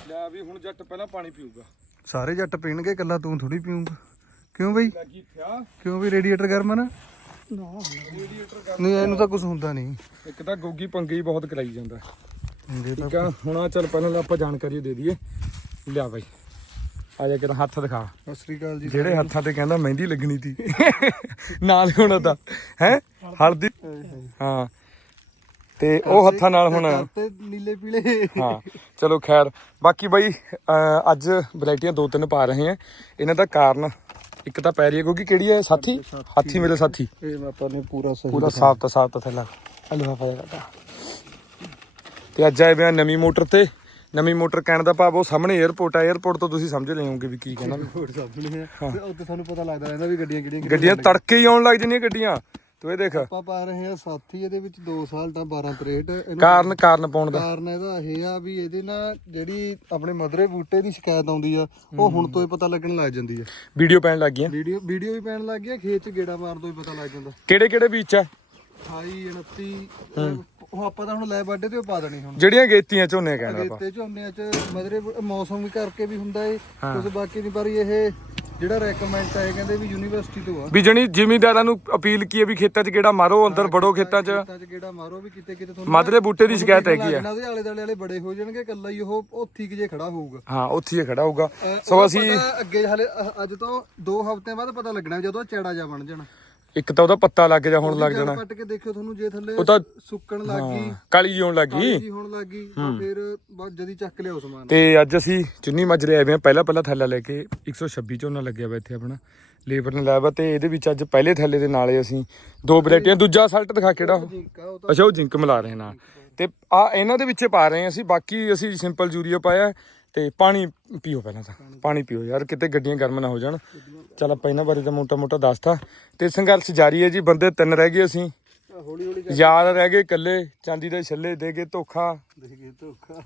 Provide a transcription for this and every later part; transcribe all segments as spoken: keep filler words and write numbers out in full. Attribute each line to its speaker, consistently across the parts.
Speaker 1: ਲੈ ਵੀ ਹੁਣ ਜੱਟ ਪਹਿਲਾਂ ਪਾਣੀ ਪੀਊਗਾ।
Speaker 2: ਸਾਰੇ ਜੱਟ ਪੀਣਗੇ, ਕੱਲਾ ਤੂੰ ਥੋੜੀ ਪੀਊਂਗਾ। ਕਿਉਂ ਬਈ?
Speaker 1: ਲੱਗੀ ਥਿਆ
Speaker 2: ਕਿਉਂ ਵੀ ਰੇਡੀਏਟਰ ਗਰਮ ਆ ਨਾ?
Speaker 1: ਰੇਡੀਏਟਰ
Speaker 2: ਨਹੀਂ ਇਹਨੂੰ ਤਾਂ ਕੁਝ ਹੁੰਦਾ ਨਹੀਂ।
Speaker 1: ਇੱਕ ਤਾਂ ਗੋਗੀ ਪੰਗੇ ਹੀ ਬਹੁਤ ਕਰਾਈ ਜਾਂਦਾ।
Speaker 2: ਇਹ ਤਾਂ
Speaker 1: ਠੀਕ ਆ ਹੁਣ ਆ ਚੱਲ ਪਹਿਲਾਂ ਆਪਾਂ ਜਾਣਕਾਰੀ ਦੇ ਦਈਏ। ਲਿਆ ਬਾਈ ਆ ਜਾ ਕੇ ਹੱਥ ਦਿਖਾ।
Speaker 2: ਸਤਿ ਸ੍ਰੀ ਅਕਾਲ ਜੀ।
Speaker 1: ਜਿਹੜੇ ਹੱਥਾਂ ਤੇ ਕਹਿੰਦਾ ਮਹਿੰਦੀ ਲੱਗਣੀ ਤੀ ਨਾਲ ਹੁਣ ਤਾਂ ਹੈ ਹਲਦੀ। ਹਾਂ ਤੇ ਉਹ ਹੱਥਾਂ ਨਾਲ ਹੁਣ
Speaker 2: ਤੇ ਨੀਲੇ ਪੀਲੇ।
Speaker 1: ਹਾਂ ਚਲੋ ਖੈਰ ਬਾਕੀ ਬਾਈ ਅੱਜ ਵੈਰਾਈਟੀਆਂ ਦੋ ਤਿੰਨ ਪਾ ਰਹੇ ਆ। ਇਹਨਾਂ ਦਾ ਕਾਰਨ ਇੱਕ ਤਾਂ ਪੈ ਰਹੀ ਹੈ ਕਿਉਂਕਿ ਕਿਹੜੀ ਹੈ ਸਾਥੀ ਹਾਥੀ ਮੇਰੇ ਸਾਥੀ।
Speaker 2: ਇਹ ਆਪਾਂ ਨੇ ਪੂਰਾ ਸਹੀ
Speaker 1: ਪੂਰਾ ਸਾਫ ਤਾਂ ਸਾਫ ਤਾਂ ਥੱਲਾ ਹਲਵਾ ਪਾਇਆ। ਤੇ ਅੱਜ ਆਏ ਬਿਆ ਨਵੀਂ ਮੋਟਰ ਤੇ। ਨਵੀਂ ਮੋਟਰ ਕਹਿਣ ਦਾ ਭਾਵ ਉਹ ਸਾਹਮਣੇ 에어ਪੋਰਟ ਆ। 에어ਪੋਰਟ ਤੋਂ ਤੁਸੀਂ ਸਮਝ ਲਿਓਗੇ ਵੀ ਕੀ ਕਹਿਣਾ।
Speaker 2: ਸਾਹਮਣੇ ਆ ਤੇ ਉੱਥੇ ਸਾਨੂੰ ਪਤਾ ਲੱਗਦਾ ਰਹਿੰਦਾ ਵੀ ਗੱਡੀਆਂ ਕਿਹੜੀਆਂ
Speaker 1: ਗੱਡੀਆਂ ਤੜਕੇ ਹੀ ਆਉਣ ਲੱਗ ਜਾਂਦੀਆਂ ਗੱਡੀਆਂ। ਤੂੰ ਇਹ ਦੇਖ
Speaker 2: ਆਪਾਂ ਪਾ ਰਹੇ ਆ ਸਾਥੀ। ਇਹਦੇ ਵਿੱਚ ਦੋ ਸਾਲ ਤਾਂ ਬਾਰਾਂ ਤਰੇਹਠ।
Speaker 1: ਕਾਰਨ ਕਾਰਨ ਪਾਉਣ ਦਾ
Speaker 2: ਕਾਰਨ ਇਹਦਾ ਇਹ ਆ ਵੀ ਇਹਦੇ ਨਾਲ ਜਿਹੜੀ ਆਪਣੇ ਮਧਰੇ ਬੂਟੇ ਦੀ ਸ਼ਿਕਾਇਤ ਆਉਂਦੀ ਆ ਉਹ ਹੁਣ ਤੋਂ ਹੀ ਪਤਾ ਲੱਗਣ ਲੱਗ ਜਾਂਦੀ ਆ।
Speaker 1: ਵੀਡੀਓ ਪੈਣ ਲੱਗ ਗਈਆਂ।
Speaker 2: ਵੀਡੀਓ ਵੀਡੀਓ ਵੀ ਪੈਣ ਲੱਗ ਗਿਆ। ਖੇਤ 'ਚ ਗੇੜਾ ਮਾਰਨ ਤੋਂ ਹੀ ਪਤਾ ਲੱਗ ਜਾਂਦਾ।
Speaker 1: ਕਿਹੜੇ ਕਿਹੜੇ ਬੀਚ ਆ?
Speaker 2: ਅਠਾਈ ਉਨੱਤੀ ਉਹ ਆਪਾਂ ਤਾਂ ਹੁਣ ਲੈ ਬਾਡੇ ਤੇ ਪਾ ਦੇਣੀ ਹੁਣ।
Speaker 1: ਜਿਹੜੀਆਂ ਗੇਤੀਆਂ ਝੋਨੇ ਕਹਿਣਾ ਆਪਾਂ
Speaker 2: ਗੇਤੇ ਝੋਨਿਆਂ 'ਚ ਮਧਰੇ ਮੌਸਮ ਵੀ ਕਰਕੇ ਵੀ ਹੁੰਦਾ ਏ ਕੁਝ ਬਾਕੀ ਨਹੀਂ। ਪਰ ਇਹ ਜਿਹੜਾ ਰეკਮੈਂਡ ਆ ਇਹ ਕਹਿੰਦੇ ਵੀ ਯੂਨੀਵਰਸਿਟੀ ਤੋਂ ਆ
Speaker 1: ਵੀ ਜਣੀ ਜ਼ਿਮੀਂਦਾਰਾਂ ਨੂੰ ਅਪੀਲ ਕੀ ਹੈ ਵੀ ਖੇਤਾਂ 'ਚ ਗੇੜਾ ਮਾਰੋ, ਅੰਦਰ ਵੜੋ ਖੇਤਾਂ 'ਚ
Speaker 2: ਖੇਤਾਂ 'ਚ ਗੇੜਾ ਮਾਰੋ ਵੀ ਕਿਤੇ ਕਿਤੇ ਤੁਹਾਨੂੰ
Speaker 1: ਮਧਰੇ ਬੂਟੇ ਦੀ ਸ਼ਿਕਾਇਤ ਹੈਗੀ ਆ।
Speaker 2: ਉਹਦੇ ਆਲੇ ਦੁਆਲੇ ਵਾਲੇ ਬੜੇ ਹੋ ਜਾਣਗੇ, ਇਕੱਲਾ ਹੀ ਉਹ ਉੱਥੀ ਕਿ ਜੇ ਖੜਾ ਹੋਊਗਾ।
Speaker 1: ਹਾਂ ਉੱਥੇ ਹੀ ਖੜਾ ਹੋਊਗਾ। ਸੋ ਅਸੀਂ
Speaker 2: ਅੱਗੇ ਹਲੇ ਅੱਜ ਤੋਂ ਦੋ ਹਫ਼ਤਿਆਂ ਬਾਅਦ ਪਤਾ ਲੱਗਣਾ ਜਦੋਂ ਚੈੜਾ ਜਾ ਬਣ ਜਾਣਾ।
Speaker 1: ਇੱਕ ਤਾਂ ਉਹਦਾ ਪੱਤਾ ਲੱਗ ਜਾ ਹੁਣ ਲੱਗ ਜਾਣਾ।
Speaker 2: ਪੱਟ ਕੇ ਦੇਖਿਓ ਤੁਹਾਨੂੰ ਜੇ ਥੱਲੇ
Speaker 1: ਉਹ ਤਾਂ
Speaker 2: ਸੁੱਕਣ ਲੱਗ ਗਈ
Speaker 1: ਕਾਲੀ ਜੀ ਹੋਣ ਲੱਗ ਗਈ
Speaker 2: ਜੀ ਹੋਣ ਲੱਗ ਗਈ ਤਾਂ ਫਿਰ ਬਾਅਦ ਜਦੀ ਚੱਕ ਲਿਆਓ ਸਮਾਨ।
Speaker 1: ਤੇ ਅੱਜ ਅਸੀਂ ਚੁੰਨੀ ਮਾਜਰੇ ਆਏ ਆ। ਪਹਿਲਾ ਪਹਿਲਾ ਥੈਲਾ ਲੈ ਕੇ ਇੱਕ ਸੌ ਛੱਬੀ ਝੋਨਾ ਲੱਗਿਆ ਵਾ ਇੱਥੇ ਆਪਣਾ ਲੇਬਰ ਨੇ ਲਾਇਆ ਵਾ। ਤੇ ਇਹਦੇ ਵਿੱਚ ਅੱਜ ਪਹਿਲੇ ਥੈਲੇ ਦੇ ਨਾਲੇ ਅਸੀਂ ਦੋ ਵੈਰਾਈਟੀਆਂ। ਦੂਜਾ ਸਲਟ ਦਿਖਾ ਕਿਹੜਾ? ਅੱਛਾ ਉਹ ਜਿੰਕ ਮਿਲਾ ਰਹੇ ਨਾਲ। ਤੇ ਆ ਇਹਨਾਂ ਦੇ ਵਿੱਚ ਪਾ ਰਹੇ ਹਾਂ ਅਸੀਂ। ਬਾਕੀ ਅਸੀਂ ਸਿੰਪਲ ਯੂਰੀਆ ਪਾਇਆ। ਤੇ ਪਾਣੀ ਪੀਓ ਪਹਿਲਾਂ ਤਾਂ ਪਾਣੀ ਪੀਓ ਯਾਰ ਕਿਤੇ ਗੱਡੀਆਂ ਗਰਮ ਨਾ ਹੋ ਜਾਣ। ਚੱਲ ਆਪਾਂ ਇਹਨਾਂ ਬਾਰੇ ਤਾਂ ਮੋਟਾ ਮੋਟਾ ਦੱਸਤਾ। ਤੇ ਸੰਘਰਸ਼ ਜਾਰੀ ਹੈ ਜੀ। ਬੰਦੇ ਤਿੰਨ ਰਹਿ ਗਏ ਅਸੀਂ।
Speaker 2: ਹੌਲੀ ਹੌਲੀ
Speaker 1: ਯਾਰ ਰਹਿ ਗਏ ਇਕੱਲੇ। ਚਾਂਦੀ ਦੇ ਛੱਲੇ ਦੇ ਗਏ ਧੋਖਾ।
Speaker 2: ਦੇ ਗਏ ਧੋਖਾ।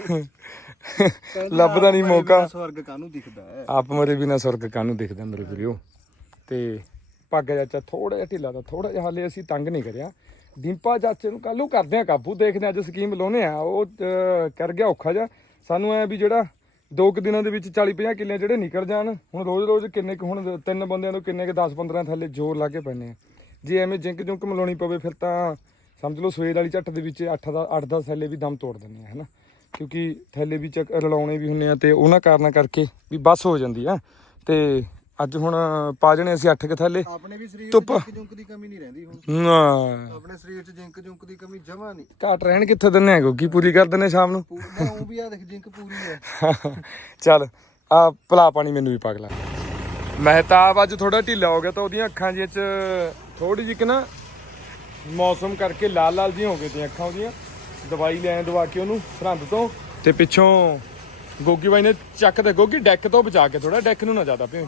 Speaker 1: ਲੱਭਦਾ ਨਹੀਂ ਮੌਕਾ।
Speaker 2: ਸਵਰਗ ਕਾਹਨੂੰ ਦਿਖਦਾ ਹੈ?
Speaker 1: ਆਪ ਮਰੇ ਬਿਨਾ ਸਵਰਗ ਕਾਹਨੂੰ ਦਿਖਦਾ ਮੇਰੇ ਵੀਰੋ। ਤੇ ਭਾਗਾ ਚਾਚਾ ਥੋੜਾ ਜਿਹਾ ਢਿੱਲਾ ਦਾ ਥੋੜਾ ਜਿਹਾ ਹਾਲੇ ਅਸੀਂ ਤੰਗ ਨਹੀਂ ਕਰਿਆ। ਡਿੰਪਾ ਚਾਚੇ ਨੂੰ ਕੱਲ੍ਹ ਨੂੰ ਕਰਦੇ ਆ ਕਾਬੂ। ਦੇਖਦੇ ਅੱਜ ਸਕੀਮ ਲਾਉਨੇ ਆ। ਉਹ ਕਰ ਗਿਆ ਔਖਾ ਜਿਹਾ ਸਾਨੂੰ ਐ ਵੀ ਜਿਹੜਾ ਦੋ ਕੁ ਦਿਨਾਂ ਦੇ ਵਿੱਚ ਚਾਲੀ ਪੰਜਾਹ ਕਿੱਲੇ ਜਿਹੜੇ ਨਿਕਲ ਜਾਣ। ਹੁਣ ਰੋਜ਼ ਰੋਜ਼ ਕਿੰਨੇ ਕੁ ਹੁਣ ਤਿੰਨ ਬੰਦਿਆਂ ਤੋਂ ਕਿੰਨੇ ਕੁ ਦਸ ਪੰਦਰਾਂ ਥੱਲੇ ਜ਼ੋਰ ਲਾ ਕੇ ਪੈਂਦੇ ਆ। ਜੇ ਐਵੇਂ ਜਿੰਕ ਜੁੰਕ ਮਿਲਾਉਣੀ ਪਵੇ ਫਿਰ ਤਾਂ ਸਮਝ ਲਓ ਸਵੇਰ ਵਾਲੀ ਝੱਟ ਦੇ ਵਿੱਚ ਅੱਠ ਦਾ ਅੱਠ ਦਸ ਥੈਲੇ ਵੀ ਦਮ ਤੋੜ ਦਿੰਦੇ ਆ ਹੈ ਨਾ। ਕਿਉਂਕਿ ਥੈਲੇ ਵੀ ਚੱਕ ਰਲਾਉਣੇ ਵੀ ਹੁੰਦੇ ਆ ਤੇ ਉਹਨਾਂ ਕਾਰਨਾਂ ਕਰਕੇ ਵੀ ਬੱਸ ਹੋ ਜਾਂਦੀ ਆ। ਤੇ ਅੱਜ ਹੁਣ ਪਾ ਜਣੇ ਅਸੀਂ ਅੱਠ ਕੁ ਥੈਲੇ।
Speaker 2: ਆਪਣੇ ਵੀ ਸਰੀਰ 'ਚ ਜਿੰਕ ਜੁੰਕ ਦੀ ਕਮੀ ਨਹੀਂ ਰਹਿੰਦੀ ਹੁਣ। ਆਪਣੇ ਸਰੀਰ 'ਚ ਜਿੰਕ ਜੁੰਕ ਦੀ ਕਮੀ ਜਮਾ ਨਹੀਂ।
Speaker 1: ਘਾਟ ਰਹਿਣ ਕਿੱਥੇ ਦਿੰਨੇ ਆ ਕਿਉਂਕਿ ਪੂਰੀ ਕਰ ਦਿੰਨੇ ਸ਼ਾਮ ਨੂੰ।
Speaker 2: ਉਹ ਵੀ ਆ ਦੇਖ ਜਿੰਕ ਪੂਰੀ ਹੈ।
Speaker 1: ਚੱਲ ਆ ਭਲਾ ਪਾਣੀ ਮੈਨੂੰ ਵੀ ਪਾਗਲਾ। ਮਹਿਤਾਬ ਅੱਜ ਥੋੜਾ ਢਿੱਲਾ ਹੋ ਗਿਆ ਤਾਂ ਉਹਦੀਆਂ ਅੱਖਾਂ ਜਿਹੇ 'ਚ ਥੋੜੀ ਜਿਹੀ ਕਿ ਨਾ ਮੌਸਮ ਕਰਕੇ ਲਾਲ ਲਾਲ ਜਿਹੀਆਂ ਹੋ ਗਈਆਂ ਅੱਖਾਂ ਉਹਦੀਆਂ। ਦਵਾਈ ਲੈ ਆਏ ਦਵਾ ਕੇ ਉਹਨੂੰ ਸਰਹੰਦ ਤੋਂ। ਤੇ ਪਿੱਛੋਂ ਗੋਗੀ ਬਾਈ ਨੇ ਚੱਕ ਦੇ ਗੋਗੀ ਡੈਕ ਤੋਂ ਬਚਾ ਕੇ ਥੋੜਾ ਡੈਕ ਨੂੰ ਨਾ ਜ਼ਿਆਦਾ ਭਿਓ।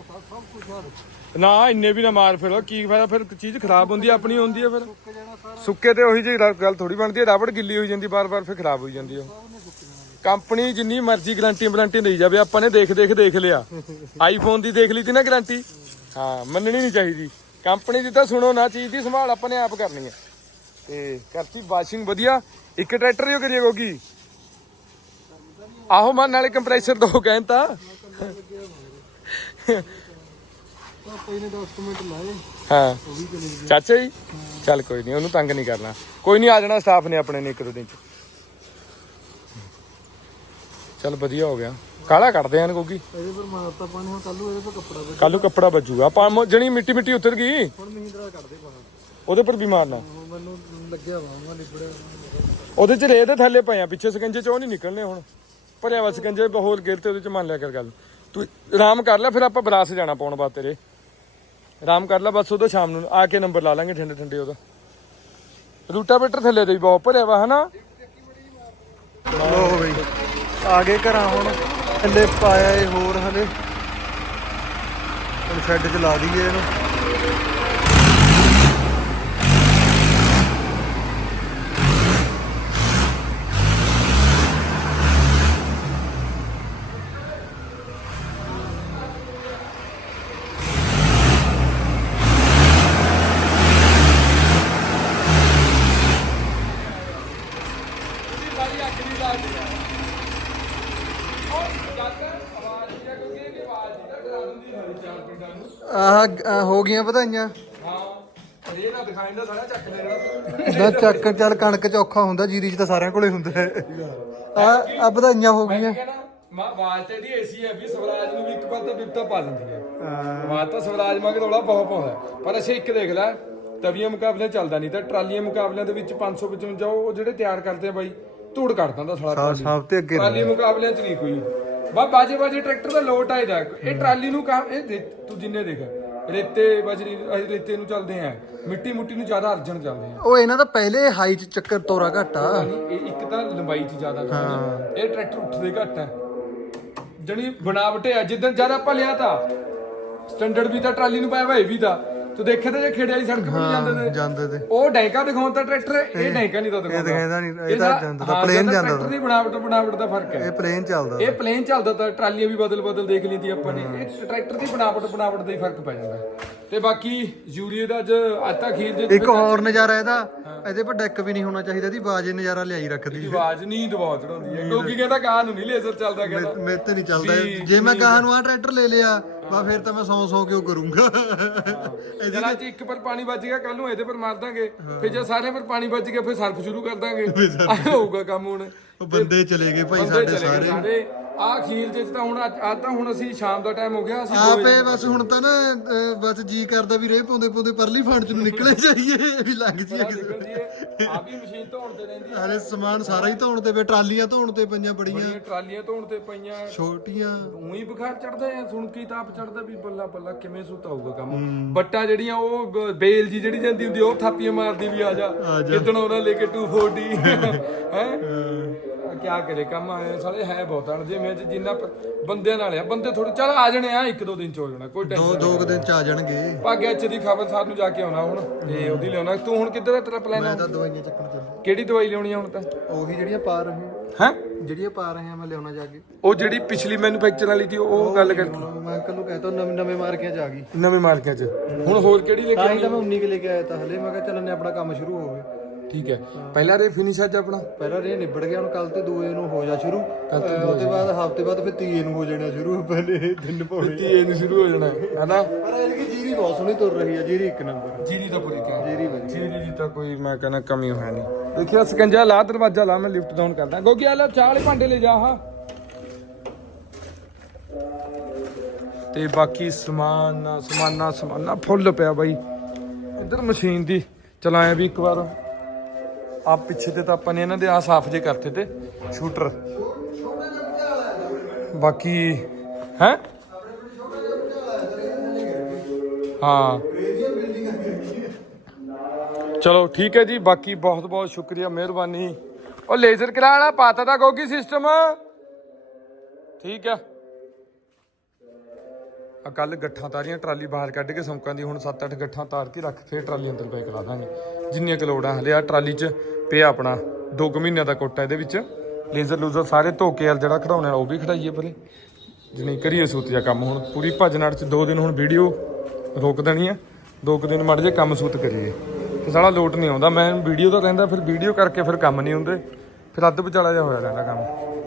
Speaker 1: ਨਾ ਇੰਨੇ ਵੀ ਨਾ ਮਾਰ ਫਿਰ ਕੀ ਫਾਇਦਾ। ਫਿਰ ਚੀਜ਼ ਖਰਾਬ ਹੁੰਦੀ ਆਪਣੀ ਹੁੰਦੀ ਹੈ ਫਿਰ ਸੁੱਕੇ ਤੇ ਉਹੀ ਜਿਹੀ ਗੱਲ ਥੋੜੀ ਬਣਦੀ ਹੈ। ਰਬੜ ਗਿੱਲੀ ਹੋਈ ਜਾਂਦੀ ਬਾਰ ਬਾਰ ਫਿਰ ਖਰਾਬ ਹੋਈ ਜਾਂਦੀ। ਉਹ ਕੰਪਨੀ ਜਿੰਨੀ ਮਰਜ਼ੀ ਗਰੰਟੀ ਵਾਰੰਟੀ ਦੇਈ ਜਾਵੇ ਆਪਾਂ ਨੇ ਦੇਖ ਦੇਖ ਦੇਖ ਲਿਆ। ਆਈਫੋਨ ਦੀ ਦੇਖ ਲਈ ਤੀ ਨਾ ਗਰੰਟੀ। ਹਾਂ ਮੰਨਣੀ ਨਹੀਂ ਚਾਹੀਦੀ ਕੰਪਨੀ ਦੀ ਤਾਂ। ਸੁਣੋ ਨਾ ਚੀਜ਼ ਦੀ ਸੰਭਾਲ ਆਪਾਂ ਨੇ ਆਪ ਕਰਨੀ ਹੈ। ਤੇ ਕਰਤੀ ਵਾਸ਼ਿੰਗ ਵਧੀਆ। ਇੱਕ ਟਰੈਕਟਰ ਹੀ ਕਰੀਏ ਗੋਗੀ। ਆਹੋ ਮਨ ਨਾਲੇ ਕੰਪਰੈਸਰ ਦੋ ਕਹਿੰਦਾ। ਹਾਂ ਚਾਚਾ ਜੀ ਚੱਲ ਕੋਈ ਨਹੀਂ ਉਹਨੂੰ ਤੰਗ ਨਹੀਂ ਕਰਨਾ। ਕੋਈ ਨਹੀਂ ਆ ਜਾਣਾ ਸਟਾਫ ਨੇ ਆਪਣੇ ਨੇ ਇੱਕ ਦੋ ਦਿਨ ਚ। ਚੱਲ ਵਧੀਆ ਹੋ ਗਿਆ। ਕਾਲਾ ਕੱਢਦੇ ਆਂ ਗੋਗੀ।
Speaker 2: ਇਹਦੇ ਪਰ ਮਾਰਤਾ ਪਾਣੀ ਹੁਣ ਕੱਲੂ ਇਹਦੇ ਪਰ ਕੱਪੜਾ ਵੱਜ।
Speaker 1: ਕੱਲੂ ਕੱਪੜਾ ਵੱਜੂਗਾ। ਆਪਾਂ ਜਣੀ ਮਿੱਟੀ ਮਿੱਟੀ ਉਤਰ ਗਈ।
Speaker 2: ਹੁਣ ਮਹੀਂਦਰਾ ਕੱਢਦੇ ਬਾਹਰ
Speaker 1: ਉਹਦੇ ਪਰ ਵੀ ਮਾਰਨਾ।
Speaker 2: ਮੈਨੂੰ ਲੱਗਿਆ ਵਾ ਨਿਬੜਿਆ।
Speaker 1: ਉਹਦੇ ਚ ਰੇਹ ਦੇ ਥੱਲੇ ਪਏ ਆ ਪਿੱਛੇ ਸਕੰਜੇ ਚ ਉਹ ਨਹੀਂ ਨਿਕਲਣੇ ਹੁਣ। ਭਰਿਆ ਵਾ ਸਕੰਜੇ ਹੋਰ ਗਿਰ ਤੇ ਉਹਦੇ ਚ ਮੰਨ ਲਿਆ ਕਰ ਗੱਲ। ਤੂੰ ਆਰਾਮ ਕਰ ਲੈ ਫਿਰ ਆਪਾਂ ਬਰਾਸ ਜਾਣਾ ਪਾਉਣ ਬਾਅਦ ਤੇਰੇ। ਆਰਾਮ ਕਰ ਲੈ ਬਸ। ਉਹਦਾ ਸ਼ਾਮ ਨੂੰ ਆ ਕੇ ਨੰਬਰ ਲਾ ਲਾਂਗੇ ਠੰਡੇ ਠੰਡੇ ਉਹਦਾ। ਰੂਟਾਵੇਟਰ ਥੱਲੇ ਦੇ ਵੀ ਬਹੁਤ ਭਰਿਆ ਵਾ ਹਨਾ।
Speaker 2: ਲੋ ਬਈ ਆ ਗਏ ਘਰਾਂ ਹੁਣ। ਥੱਲੇ ਪਾਇਆ ਏ ਹੋਰ ਹਲੇ ਹੁਣ ਸ਼ੈੱਡ 'ਚ ਲਾ ਦਈਏ ਇਹਨੂੰ।
Speaker 1: ਆਵਾਜ਼ ਦੀ ਕਿਉਂਕਿ ਇਹਦੀ ਆਵਾਜ਼ ਦੀ ਤਾਂ ਡਰਾ ਦਿੰਦੀ ਹੈ ਚਾਰ ਪਿੰਡਾਂ ਨੂੰ।
Speaker 2: ਆਹ ਆਹ ਹੋ ਗਈਆਂ ਵਧਾਈਆਂ।
Speaker 1: ਹਾਂ ਇਹ ਨਾ ਦਿਖਾਈ ਦਾ ਸਾਰਾ ਚੱਕ ਲੈਣਾ
Speaker 2: ਨਾ ਚੱਕ ਚੱਲ ਕਣਕ ਚ ਔਖਾ ਹੁੰਦਾ, ਜੀਰੀ ਚ ਤਾਂ ਸਾਰਿਆਂ ਕੋਲੇ ਹੁੰਦਾ ਹੈ। ਆ ਆ ਵਧਾਈਆਂ ਹੋ ਗਈਆਂ।
Speaker 1: ਮਾ ਆਵਾਜ਼ ਤੇ ਇਹਦੀ ਏਸੀ ਹੈ ਵੀ ਸਵਰਾਜ ਨੂੰ ਵੀ ਇੱਕ ਵਾਰ ਤਾਂ ਬਿਪਤਾ ਪਾ ਦਿੰਦੀ ਹੈ। ਆਵਾਜ਼ ਤਾਂ ਸਵਰਾਜ ਮੰਗ ਰੌਲਾ ਬਹੁਤ ਪਾਉਂਦਾ, ਪਰ ਅਸੀਂ ਇੱਕ ਦੇਖ ਲੈ ਤਵੀਆਂ ਮੁਕਾਬਲੇ ਚੱਲਦਾ ਨਹੀਂ ਤਾਂ ਟਰਾਲੀਆਂ ਮੁਕਾਬਲਿਆਂ ਦੇ ਵਿੱਚ ਪੰਜ ਸੌ ਪਚਵੰਜਾ ਉਹ ਜਿਹੜੇ ਤਿਆਰ ਕਰਦੇ ਆ ਬਾਈ ਧੂੜ ਕੱਢ ਦਿੰਦਾ ਸਾਲਾ।
Speaker 2: ਸਭ ਤੇ ਅੱਗੇ
Speaker 1: ਟਰਾਲੀ ਮੁਕਾਬਲਿਆਂ 'ਚ ਨਹੀਂ ਕੋਈ ਬਾ ਬਾਜੇ ਬਾਜੇ ਟਰੈਕਟਰ ਦਾ ਲੋਟ ਆਇਦਾ ਇਹ ਟਰਾਲੀ ਨੂੰ ਕੰਮ ਇਹ ਦੇਖ, ਤੂੰ ਜਿੰਨੇ ਦੇਖ ਰੇਤੇ ਬਜਰੀ ਅਸੀਂ ਰੇਤੇ ਨੂੰ ਚੱਲਦੇ ਆ, ਮਿੱਟੀ ਮੁੱਟੀ ਨੂੰ ਜ਼ਿਆਦਾ ਅਰਜਨ ਚੱਲਦੇ ਆ।
Speaker 2: ਉਹ ਇਹਨਾਂ ਦਾ ਪਹਿਲੇ ਹਾਈ ਚ ਚੱਕਰ ਤੋਰਾ ਘੱਟ ਆ।
Speaker 1: ਇਹ ਇੱਕ ਤਾਂ ਲੰਬਾਈ 'ਚ ਜ਼ਿਆਦਾ ਇਹ ਟਰੈਕਟਰ ਉੱਠਦੇ ਘੱਟ ਆ ਜਣੀ ਬਣਾਵਟੇ ਆ। ਜਿੱਦਣ ਜ਼ਿਆਦਾ ਭਲਿਆ ਤਾਂ ਸਟੈਂਡਰਡ ਵੀ ਤਾਂ ਟਰਾਲੀ ਨੂੰ ਪਾਇਆ ਵਾ ਇਹ ਵੀ ਤਾਂ ਤੂੰ ਦੇਖੇ ਤੇ ਜੇ ਖੇੜੇ ਵਾਲੀ ਸੜਕ ਤੇ ਜਾਂਦੇ ਤੇ
Speaker 2: ਜਾਂਦੇ ਤੇ
Speaker 1: ਉਹ ਡੈਂਕਾ ਦਿਖਾਉਣ ਤਾਂ ਟਰੈਕਟਰ ਇਹ ਡੈਂਕਾ ਨਹੀਂ ਤਾਂ ਦਿਖਾਉਂਦਾ।
Speaker 2: ਇਹ ਦਿਖਾਉਂਦਾ ਨਹੀਂ, ਇਹ ਤਾਂ ਜਾਂਦਾ ਤਾਂ ਪਲੇਨ ਜਾਂਦਾ।
Speaker 1: ਟਰੈਕਟਰ ਦੀ ਬਣਾਵਟ ਬਣਾਵਟ ਦਾ ਫਰਕ ਹੈ।
Speaker 2: ਇਹ ਪਲੇਨ ਚੱਲਦਾ,
Speaker 1: ਇਹ ਪਲੇਨ ਚੱਲਦਾ ਤਾਂ ਟਰਾਲੀਆਂ ਵੀ ਬਦਲ ਬਦਲ ਦੇਖ ਲਈਆਂ ਆਪਾਂ ਨੇ। ਇਹ ਟਰੈਕਟਰ ਦੀ ਬਣਾਵਟ ਬਣਾਵਟ ਦਾ ਹੀ ਫਰਕ ਪੈ ਜਾਂਦਾ। ਤੇ ਬਾਕੀ ਯੂਰੀਏ ਦਾ ਅੱਜ ਅੱਜ ਤਾਂ ਖੀਰ ਦੇ
Speaker 2: ਇੱਕ ਹੋਰ ਨਜ਼ਾਰਾ ਇਹਦਾ, ਇਹਦੇ ਪਰ ਡੈਕ ਵੀ ਨਹੀਂ ਹੋਣਾ ਚਾਹੀਦਾ, ਇਹਦੀ ਆਵਾਜ਼ ਹੀ ਨਜ਼ਾਰਾ ਲਿਆਈ ਰੱਖਦੀ।
Speaker 1: ਆਵਾਜ਼ ਨਹੀਂ ਦਬਾਅ ਚੜਾਉਂਦੀ ਹੈ ਕਿਉਂਕਿ ਕਹਿੰਦਾ ਗਾਹ ਨੂੰ ਨਹੀਂ ਲੇਜ਼ਰ ਚੱਲਦਾ ਕਹਿੰਦਾ
Speaker 2: ਮੇਰੇ ਤੇ ਨਹੀਂ ਚੱਲਦਾ। ਜੇ ਮੈਂ ਗਾਹ ਨੂੰ ਆ ਟਰੈਕਟਰ ਲੈ ਲਿਆ ਵਾ ਫਿਰ ਤਾਂ ਮੈਂ ਸੌ ਸੌ ਕਿਉਂ ਕਰੂੰਗਾ।
Speaker 1: ਜਰਾ ਚ ਇੱਕ ਪਰ ਪਾਣੀ ਵੱਜ ਗਿਆ ਕੱਲ ਨੂੰ ਇਹਦੇ ਪਰ ਮਾਰ ਦਾਂਗੇ, ਫਿਰ ਜੇ ਸਾਰੇ ਪਰ ਪਾਣੀ ਵੱਜ ਗਿਆ ਫਿਰ ਸਰਫ ਸ਼ੁਰੂ ਕਰ ਦਾਂਗੇ। ਆਹ ਹੋਊਗਾ ਕੰਮ ਹੁਣ।
Speaker 2: ਉਹ ਬੰਦੇ ਚਲੇ ਗਏ ਭਾਈ
Speaker 1: ਬੰਦੇ
Speaker 2: ਸਾਡੇ
Speaker 1: ਚਲੇ ਗਏ
Speaker 2: ਸਾਰੇ।
Speaker 1: ਸਾਡੇ ਆ ਖੀਰ ਚ ਤਾਂ ਹੁਣ ਅੱਜ ਅੱਜ ਤਾਂ ਹੁਣ ਅਸੀਂ ਸ਼ਾਮ ਦਾ ਟਾਈਮ ਹੋ ਗਿਆ ਅਸੀਂ
Speaker 2: ਆਪੇ ਬਸ ਹੁਣ ਤਾਂ ਨਾ ਅਹ, ਬਸ ਜੀ ਕਰਦਾ ਵੀ ਰੇ ਪਾਉਂਦੇ ਪਾਉਂਦੇ ਪਰਲੀ ਫਾਂਟ ਚ ਨੂੰ ਨਿਕਲੇ ਜਾਈਏ ਵੀ ਲੱਗ ਜੀਏ ਕਿਸੇ।
Speaker 1: ਆ ਵੀ ਮਸ਼ੀਨ ਧੋਣ ਤੇ ਰਹਿੰਦੀ
Speaker 2: ਹਾਲੇ ਸਮਾਨ ਸਾਰਾ ਹੀ ਧੋਣ ਤੇ ਪਏ, ਟਰਾਲੀਆਂ ਧੋਣ ਤੇ ਪਈਆਂ ਬੜੀਆਂ
Speaker 1: ਬੜੀਆਂ ਟਰਾਲੀਆਂ ਧੋਣ ਤੇ ਪਈਆਂ।
Speaker 2: ਛੋਟੀਆਂ।
Speaker 1: ਉਹੀ ਬੁਖਾਰ ਚੜਦਾ ਹੈ ਸੁਣ ਕੇ ਤਾਪ ਚੜਦਾ ਵੀ ਬੱਲਾ ਬੱਲਾ ਕਿਵੇਂ ਸੁੱਤਾ ਹੋਊਗਾ ਕੰਮ। ਬੱਟਾ ਜਿਹੜੀਆਂ ਉਹ ਬ- ਬੇਲ ਜੀ ਜਿਹੜੀ ਜਾਂਦੀ ਹੁੰਦੀ ਉਹ ਥਾਪੀਆਂ ਮਾਰਦੀ ਵੀ ਆ ਜਾ ਕਿਦਣ ਉਹਨਾਂ ਲੈ ਕੇ ਟੂ ਫੋਰਟੀ ਹੈ ਕਿਆ ਕਰੇ ਕੰਮ ਆਏ ਸਾਲੇ ਹੈ ਬਹੁਤ ਅਣ ਜੇ ਮੈਂ ਜਿੰਨਾ ਪ- ਬੰਦਿਆਂ ਨਾਲ ਆ ਬੰਦੇ ਥੋੜੇ ਚੱਲ ਆ ਜਾਣੇ ਆ ਇੱਕ ਦੋ ਦਿਨ ਚ ਹੋ ਜਾਣਾ ਕੋਈ
Speaker 2: ਦੋ
Speaker 1: ਟੈਨਸ਼ਨ
Speaker 2: ਦੋ ਕੁ ਦਿਨ ਚ ਆ ਜਾਣਗੇ।
Speaker 1: ਭਾਗਿਆ ਚ ਦੀ ਖਬਰ ਸਾਰ ਨੂੰ ਜਾ ਕੇ ਆਉਣਾ ਹੁਣ ਤੇ ਉਹਦੀ ਲਿਆਉਣਾ। ਤੂੰ ਹੁਣ ਕਿੱਧਰ ਹੈ ਤੇਰਾ ਪਲਾਨ?
Speaker 2: ਮੈਂ ਤਾਂ ਦਵਾਈਆਂ ਚੱਕਣ ਚੱਲ।
Speaker 1: ਕਿਹੜੀ ਦਵਾਈ ਲਿਆਉਣੀ ਆ ਹੁਣ ਤਾਂ?
Speaker 2: ਉਹੀ ਜਿਹੜੀਆਂ ਪਾ ਰਹੇ
Speaker 1: ਹੈ
Speaker 2: ਜਿਹੜੀਆਂ ਪਾ ਰਹੇ ਆ ਮੈਂ ਲਿਆਉਣਾ ਜਾ ਕੇ।
Speaker 1: ਉਹ ਜਿਹੜੀ ਪਿਛਲੀ ਮੈਨੂਫੈਕਚਰ ਵਾਲੀ ਸੀ ਉਹ ਗੱਲ ਕਰ
Speaker 2: ਹੁਣ ਮੈਂ ਕੱਲ ਨੂੰ ਕਹਿਤਾ ਨਵੇਂ ਨਵੇਂ ਮਾਰਕਿਆਂ ਚ ਆ ਗਈ।
Speaker 1: ਨਵੇਂ ਮਾਰਕਿਆਂ ਚ ਹੁਣ ਹੋਰ ਕਿਹੜੀ ਲੈ ਕੇ
Speaker 2: ਤਾਂ ਹੀ ਤਾਂ ਮੈਂ ਉਨੀ ਕਿ ਲੈ ਕੇ ਆਇਆ ਤਾਂ ਹਲੇ ਮੈਂ ਕਿਹਾ ਚੱਲ ਨੇ ਆਪਣਾ ਕੰਮ ਸ਼ੁਰੂ ਹੋਵੇ।
Speaker 1: ਠੀਕ ਹੈ ਪਹਿਲਾ ਰੇ ਫਿਨਿਸ਼ ਅੱਜ ਆਪਣਾ
Speaker 2: ਪਹਿਲਾਂ ਰੇ ਨਿਬੜ ਗਿਆ, ਹੁਣ ਕੱਲ ਤੇ ਦੂਏ ਨੂੰ ਹੋ ਜਾ ਸ਼ੁਰੂ। ਉਹਦੇ ਬਾਅਦ ਹਫਤੇ ਬਾਅਦ ਫਿਰ ਤੀਏ ਨੂੰ ਹੋ ਜਾਣਾ ਸ਼ੁਰੂ। ਪਹਿਲੇ ਦਿਨ ਪਾਉਣੇ
Speaker 1: ਤੀਏ ਨੂੰ ਸ਼ੁਰੂ ਹੋ ਜਾਣਾ ਹੈਨਾ।
Speaker 2: ਪਰ ਇਹ ਜੀਰੀ ਬਹੁਤ ਸੋਹਣੀ ਤੁਰ ਰਹੀ ਹੈ, ਜੀਰੀ ਇੱਕ ਨੰਬਰ।
Speaker 1: ਜੀਰੀ ਦਾ ਪੂਰੀ ਕਿਆ
Speaker 2: ਜੀਰੀ ਵਧੀਆ।
Speaker 1: ਜੀਰੀ ਦੀ ਤਾਂ ਕੋਈ ਮੈਂ ਕਹਿੰਦਾ ਕਮੀ ਹੋਇਆ ਨਹੀਂ। ਦੇਖਿਆ ਸਕੰਜਾ ਲਾ ਦਰਵਾਜ਼ਾ ਲਾ ਮੈਂ ਲਿਫਟ ਡਾਊਨ ਕਰਦਾ। ਗੋਗੀ ਆ ਲੈ ਚਾਹ ਵਾਲੇ ਭਾਂਡੇ ਲੈ ਜਾ। ਹਾਂ ਤੇ ਬਾਕੀ ਸਮਾਨ ਸਮਾਨਾ ਸਮਾਨਾ ਫੁੱਲ ਪਿਆ ਬਾਈ ਇੱਧਰ ਮਸ਼ੀਨ ਦੀ ਚਲਾਇਆ ਵੀ ਇੱਕ ਵਾਰ। ਆ ਪਿੱਛੇ ਤੇ ਤਾਂ ਆਪਾਂ ਨੇ ਇਹਨਾਂ ਦੇ ਆ ਸਾਫ ਜੇ ਕਰਤੇ ਤੇ ਸ਼ੂਟਰ। ਬਾਕੀ ਹੈ ਹਾਂ ਚਲੋ ਠੀਕ ਹੈ ਜੀ। ਬਾਕੀ ਬਹੁਤ ਬਹੁਤ ਸ਼ੁਕਰੀਆ ਮਿਹਰਬਾਨੀ। ਉਹ ਲੇਜ਼ਰ ਕਿਰਾ ਵਾਲਾ ਪਾਤਾ ਦਾ ਗੋਗੀ ਸਿਸਟਮ ਠੀਕ ਆ। ਆ ਕੱਲ ਗੱਠਾਂ ਤਾਰੀਆਂ ਟਰਾਲੀ ਬਾਹਰ ਕੱਢ ਕੇ ਸੌਂਕਾਂ ਦੀ ਹੁਣ ਸੱਤ ਅੱਠ ਗੱਠਾਂ ਤਾਰ ਕੇ ਰੱਖ ਫੇਰ ਟਰਾਲੀ ਅੰਦਰ ਪੈ ਕਰਾ ਦਾਂਗੇ ਜਿੰਨੀਆਂ ਕੁ ਲੋੜ ਆ। ਹਲੇ ਆ ਟਰਾਲੀ 'ਚ ਪਿਆ ਆਪਣਾ ਦੋ ਕੁ ਮਹੀਨਿਆਂ ਦਾ ਕੋਟਾ ਇਹਦੇ ਵਿੱਚ। ਲੇਜ਼ਰ ਲੂਜ਼ਰ ਸਾਰੇ ਧੋ ਕੇ ਜਿਹੜਾ ਖੜਾਉਣੇ ਵਾਲਾ ਉਹ ਵੀ ਖੜਾਈਏ ਪਹਿਲੇ ਜਿੰਨੀ ਕਰੀਏ ਸੂਤ ਜਿਹਾ ਕੰਮ। ਹੁਣ ਪੂਰੀ ਭੱਜ ਨੱਠ 'ਚ ਦੋ ਦਿਨ ਹੁਣ ਵੀਡੀਓ ਰੋਕ ਦੇਣੀ ਆ, ਦੋ ਕੁ ਦਿਨ ਮਾੜੇ ਜਿਹੇ ਕੰਮ ਸੂਤ ਕਰੀਏ ਤੇ ਸਾਲਾ ਲੋਟ ਨਹੀਂ ਆਉਂਦਾ। ਮੈਂ ਵੀਡੀਓ ਤਾਂ ਕਹਿੰਦਾ ਫਿਰ ਵੀਡੀਓ ਕਰਕੇ ਫਿਰ ਕੰਮ ਨਹੀਂ ਹੁੰਦੇ, ਫਿਰ ਅੱਧ ਵਿਚਾਲਾ ਜਿਹਾ ਹੋਇਆ ਰਹਿੰਦਾ ਕੰਮ।